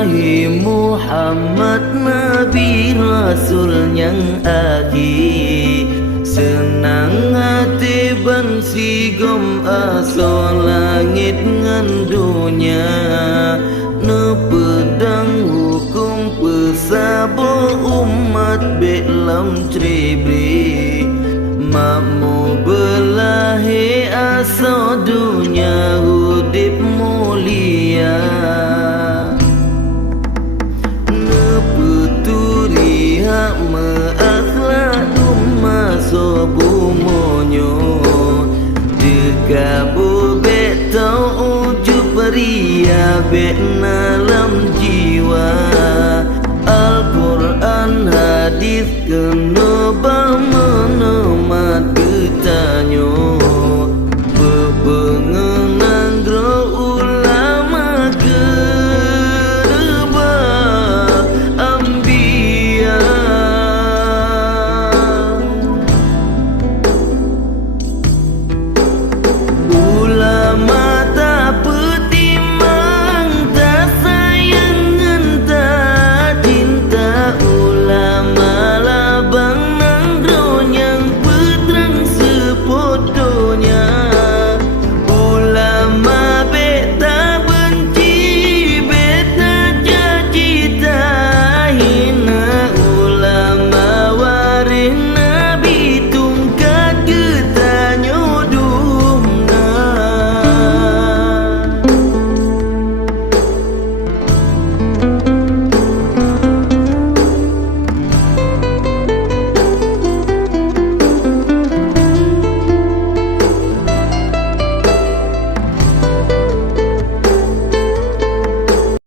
Wahai Muhammad Nabi Rasul yang akhir, senang hati ban sigom aso langit ngan dunia, ne pedang hukum pesabo umat belam tribri, makmu belahi aso dunia hudip mulia. Bumonyo dekabu betau uju peria bet